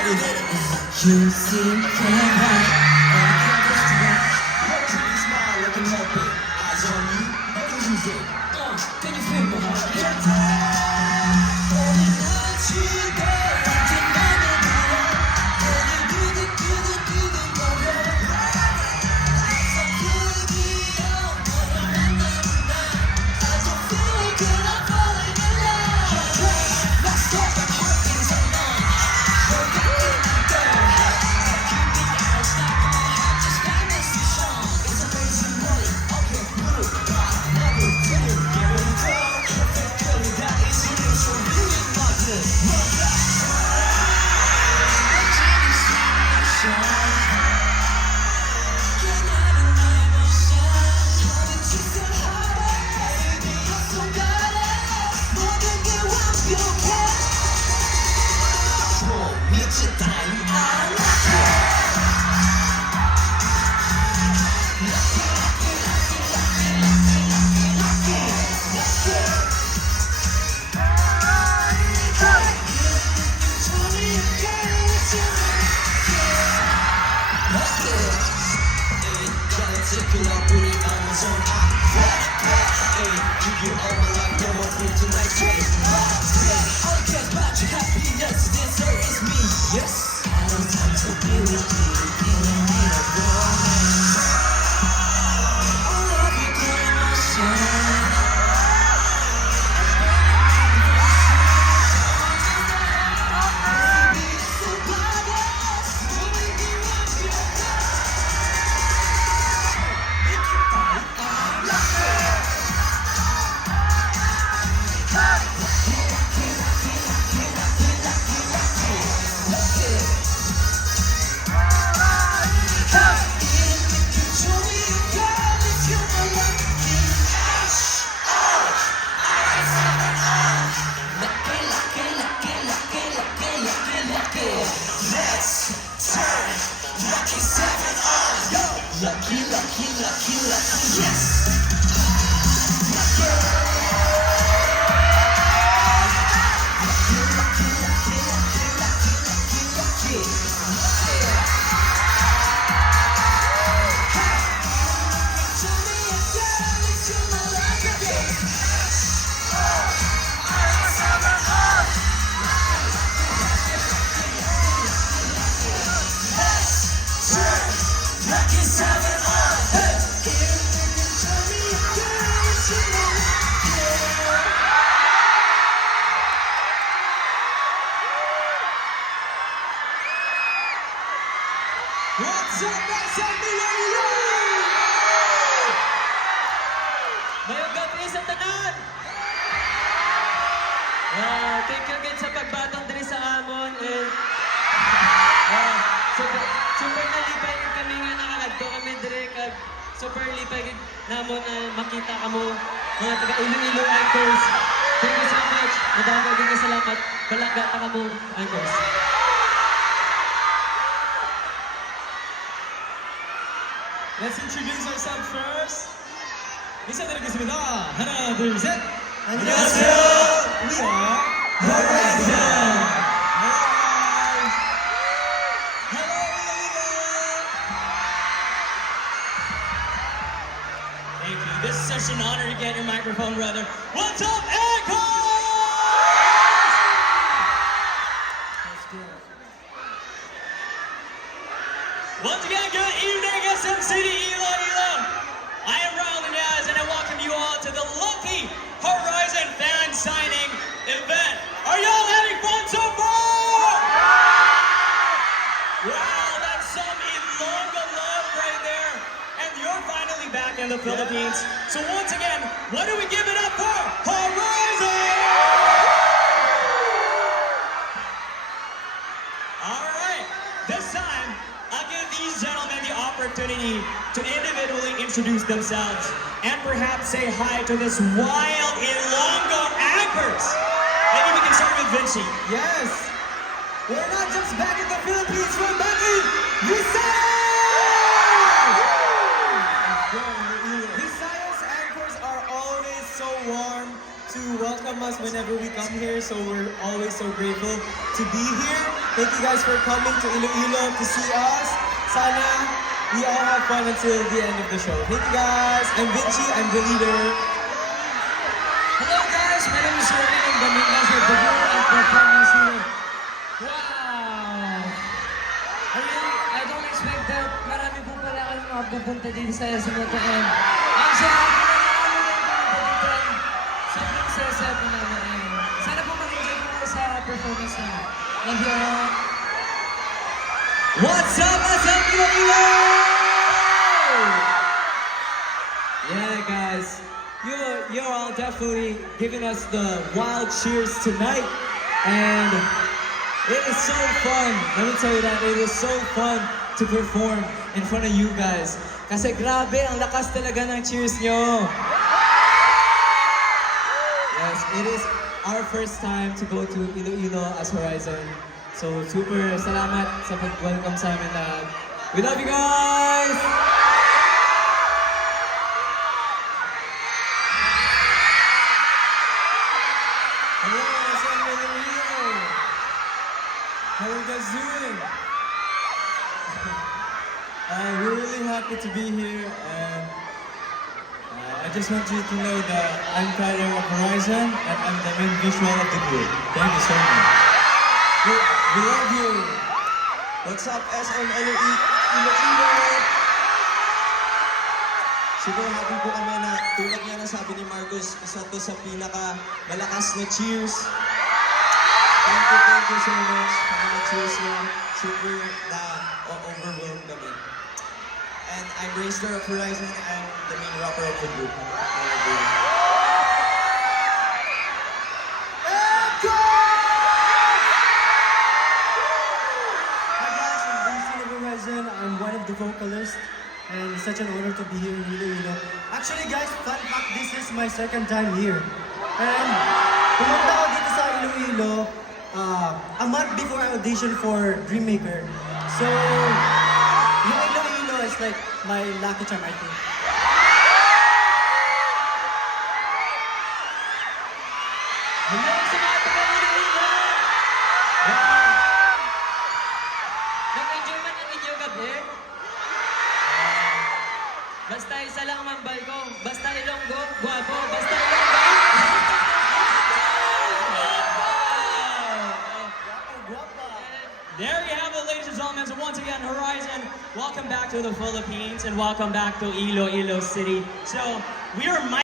You seem clever. Smile, looking happy. Eyes on you, making music. Can you feel my heart? Only not you there. Yes, I don't time to be with you. Feeling need a romance. I love you, good emotion. Lucky, lucky, lucky, lucky, yes! What's up, SMBAU? Mayong gabi sa tanan! Thank you again sa pagbatong diri sa amon and super nalipay kami nga nangalagto kami diri kag super lipay namon na makita kamo mga taga Iloilo anchors. Thank you so much. Madami kang salamat. Balaga ta kamo anchors. Let's introduce ourselves first. 인사드리겠습니다. 하나, 둘, 셋. 안녕하세요. We are Horizon. Hello, Iloilo. Thank you. This is such an honor to get your microphone, brother. What's up, Echo? Once again, good evening, SM City, Iloilo. I am Raul Diaz, and I welcome you all to the Lucky Horizon fan signing event. Are y'all having fun so far? Wow, that's some Ilonggo love right there. And you're finally back in the Philippines. So once again, what do we give it up for? Horizon! All right, this time, I'll give these gentlemen the opportunity to individually introduce themselves and perhaps say hi to this wild Ilonggo anchors. Maybe we can start with Vinci. Yes, we're not just back in the Philippines, we're back in Visayas! Visayas anchors are always so warm, to welcome us whenever we come here. So we're always so grateful to be here. Thank you guys for coming to Iloilo to see us. Sana we all have fun until the end of the show. Thank you guys. I'm Vinci. I'm the leader. Hello guys, my name is Robin and the main dancer of the group and performance leader. Wow! I don't expect that marami po pala kayong mga pupunta dito sa Yasumoto and I'm so happy na marami kayong pumunta dito. Sobrang saya po namin and sana po mag-enjoy po kayo sa performance namin. Love you all! What's up, Iloilo? Yeah, guys. You're all definitely giving us the wild cheers tonight. And it is so fun. Let me tell you that it is so fun to perform in front of you guys. Kasi grabe, ang lakas talaga ng cheers nyo. Yes, it is our first time to go to Iloilo as Horizon. So super salamat sa pag-welcome sa amin lahat. We love you guys! Hello, San Rio. How are you guys doing? We're really happy to be here, and I just want you to know that I'm Tyler of Horizon, and I'm the main visual of the group. Thank you so much. We love you. What's up, SM Iloilo? Super happy po kami na tulad nga na sabi ni Marcos, isa to sa pinaka-malakas na cheers. Thank you so much sa mga cheers niyo. Super na-overwhelmed kami. And I'm Racer of Horizon. I'm the main rapper of the group. Hi guys, I'm Vincent of Horizon. I'm one of the vocalists, and it's such an honor to be here in Iloilo. Actually guys, fun fact, this is my second time here. And pumunta ako dito sa Iloilo a month before I auditioned for Dreammaker. So, yung Iloilo is like my lucky charm, I think. Hello sa mga taga-Iloilo! Wow! Nag-enjoy man ang inyong gabi? Basta isa lang mambal ko. Basta Ilonggo, guwapo. Basta Ilonggo! There you have it, ladies and gentlemen. So once again, Horizon, welcome back to the Philippines and welcome back to Iloilo City. So we are